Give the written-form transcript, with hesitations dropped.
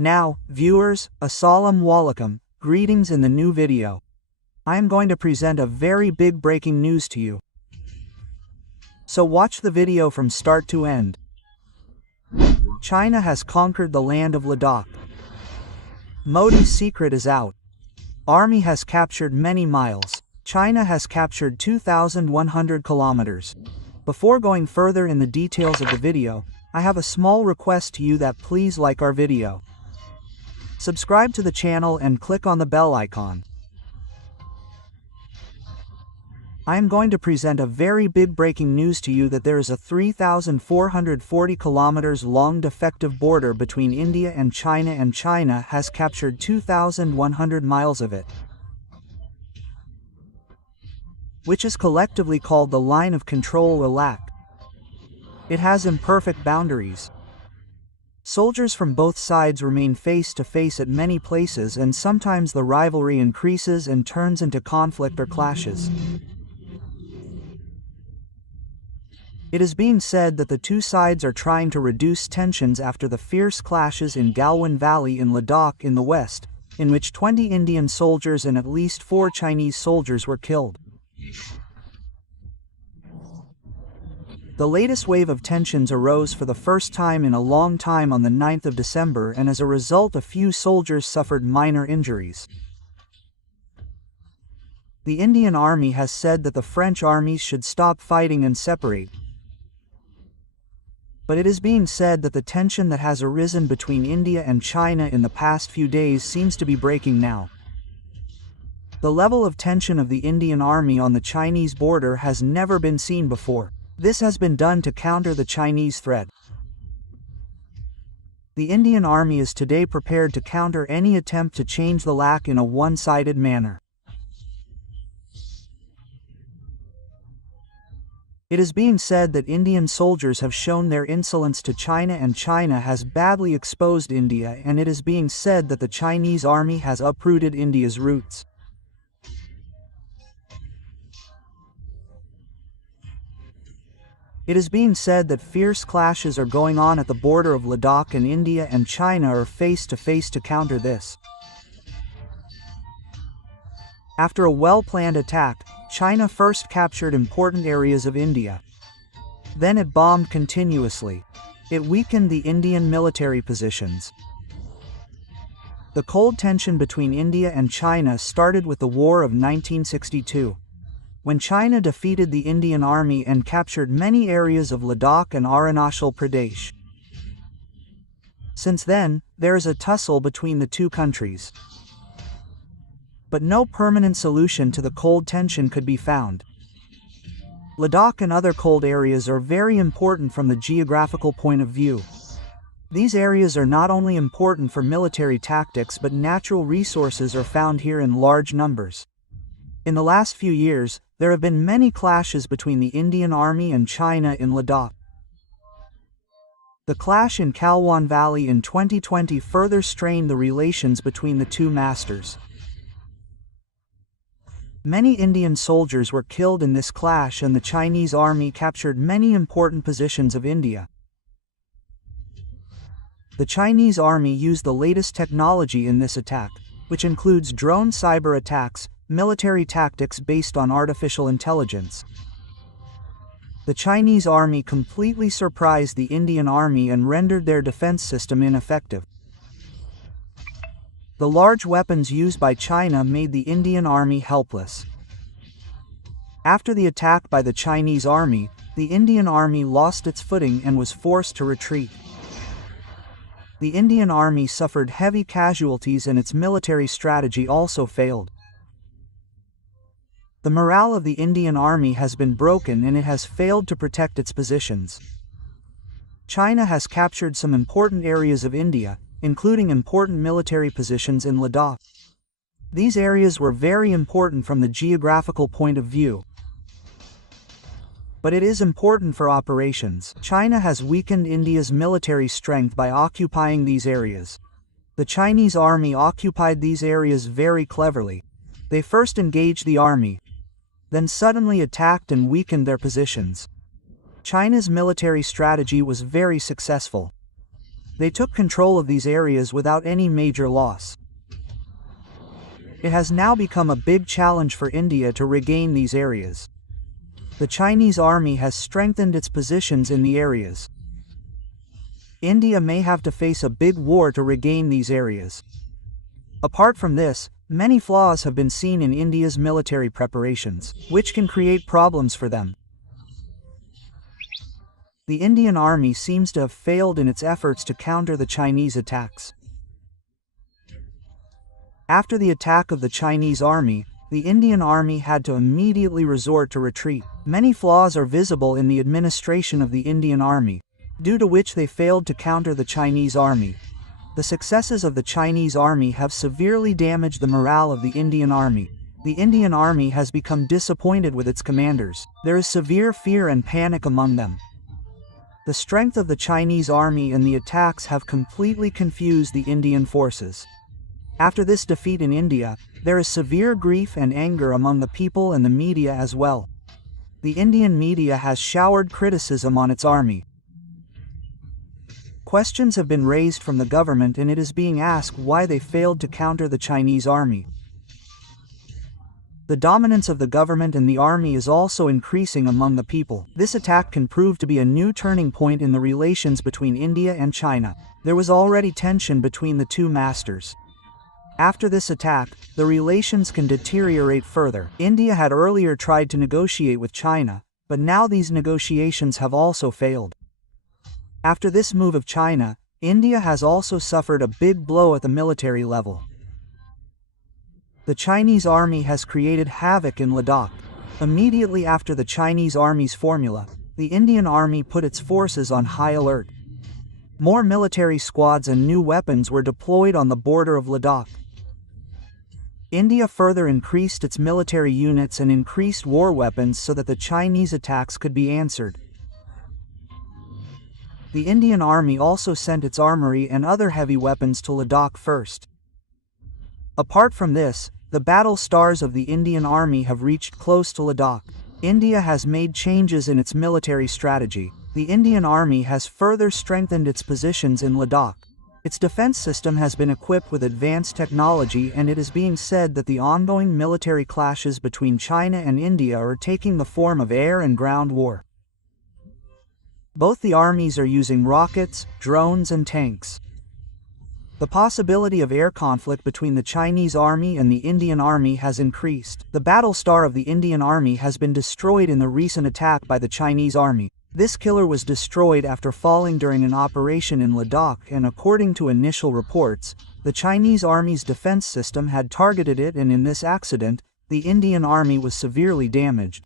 Now, viewers, Assalamu alaikum, greetings in the new video. I am going to present a very big breaking news to you. So watch the video from start to end. China has conquered the land of Ladakh. Modi's secret is out. Army has captured many miles. China has captured 2,100 kilometers. Before going further in the details of the video, I have a small request to you that please like our video. Subscribe to the channel and click on the bell icon. I am going to present a very big breaking news to you that there is a 3,440 kilometers long defective border between India and China has captured 2,100 miles of it, which is collectively called the Line of Control or LAC. It has imperfect boundaries. Soldiers from both sides remain face to face at many places, and sometimes the rivalry increases and turns into conflict or clashes. It is being said that the two sides are trying to reduce tensions after the fierce clashes in Galwan Valley in Ladakh in the west, in which 20 Indian soldiers and at least 4 Chinese soldiers were killed. The latest wave of tensions arose for the first time in a long time on the 9th of December, and as a result a few soldiers suffered minor injuries. The Indian Army has said that the French armies should stop fighting and separate. But it is being said that the tension that has arisen between India and China in the past few days seems to be breaking now. The level of tension of the Indian Army on the Chinese border has never been seen before. This has been done to counter the Chinese threat. The Indian Army is today prepared to counter any attempt to change the LAC in a one-sided manner. It is being said that Indian soldiers have shown their insolence to China, and China has badly exposed India, and it is being said that the Chinese army has uprooted India's roots. It is being said that fierce clashes are going on at the border of Ladakh, and India and China are face to face to counter this. After a well-planned attack, China first captured important areas of India. Then it bombed continuously. It weakened the Indian military positions. The cold tension between India and China started with the War of 1962. When China defeated the Indian Army and captured many areas of Ladakh and Arunachal Pradesh. Since then, there is a tussle between the two countries. But no permanent solution to the cold tension could be found. Ladakh and other cold areas are very important from the geographical point of view. These areas are not only important for military tactics, but natural resources are found here in large numbers. In the last few years, there have been many clashes between the Indian Army and China in Ladakh. The clash in Galwan Valley in 2020 further strained the relations between the two masters. Many Indian soldiers were killed in this clash, and the Chinese army captured many important positions of India. The Chinese army used the latest technology in this attack, which includes drone cyber attacks, military tactics based on artificial intelligence. The Chinese army completely surprised the Indian army and rendered their defense system ineffective. The large weapons used by China made the Indian army helpless. After the attack by the Chinese army, the Indian army lost its footing and was forced to retreat. The Indian army suffered heavy casualties, and its military strategy also failed. The morale of the Indian army has been broken, and it has failed to protect its positions. China has captured some important areas of India, including important military positions in Ladakh. These areas were very important from the geographical point of view. But it is important for operations. China has weakened India's military strength by occupying these areas. The Chinese army occupied these areas very cleverly. They first engaged the army, then suddenly attacked and weakened their positions. China's military strategy was very successful. They took control of these areas without any major loss. It has now become a big challenge for India to regain these areas. The Chinese army has strengthened its positions in the areas. India may have to face a big war to regain these areas. Apart from this, many flaws have been seen in India's military preparations, which can create problems for them. The Indian army seems to have failed in its efforts to counter the Chinese attacks. After the attack of the Chinese army, the Indian army had to immediately resort to retreat. Many flaws are visible in the administration of the Indian army, due to which they failed to counter the Chinese army. The successes of the Chinese army have severely damaged the morale of the Indian army. The Indian army has become disappointed with its commanders. There is severe fear and panic among them. The strength of the Chinese army and the attacks have completely confused the Indian forces. After this defeat in India, there is severe grief and anger among the people and the media as well. The Indian media has showered criticism on its army. Questions have been raised from the government and it is being asked why they failed to counter the Chinese army. The dominance of the government and the army is also increasing among the people. This attack can prove to be a new turning point in the relations between India and China. There was already tension between the two masters. After this attack, the relations can deteriorate further. India had earlier tried to negotiate with China, but now these negotiations have also failed. After this move of China, India has also suffered a big blow at the military level. The Chinese army has created havoc in Ladakh. Immediately after the Chinese army's formula, the Indian army put its forces on high alert. More military squads and new weapons were deployed on the border of Ladakh. India further increased its military units and increased war weapons so that the Chinese attacks could be answered. The Indian army also sent its armory and other heavy weapons to Ladakh first. Apart from this, the battle stars of the Indian army have reached close to Ladakh. India has made changes in its military strategy. The Indian army has further strengthened its positions in Ladakh. Its defense system has been equipped with advanced technology and it is being said that the ongoing military clashes between China and India are taking the form of air and ground war. Both the armies are using rockets, drones and tanks. The possibility of air conflict between the Chinese army and the Indian army has increased. The battle star of the Indian army has been destroyed in the recent attack by the Chinese army. This killer was destroyed after falling during an operation in Ladakh and according to initial reports, the Chinese army's defense system had targeted it and in this accident, the Indian army was severely damaged.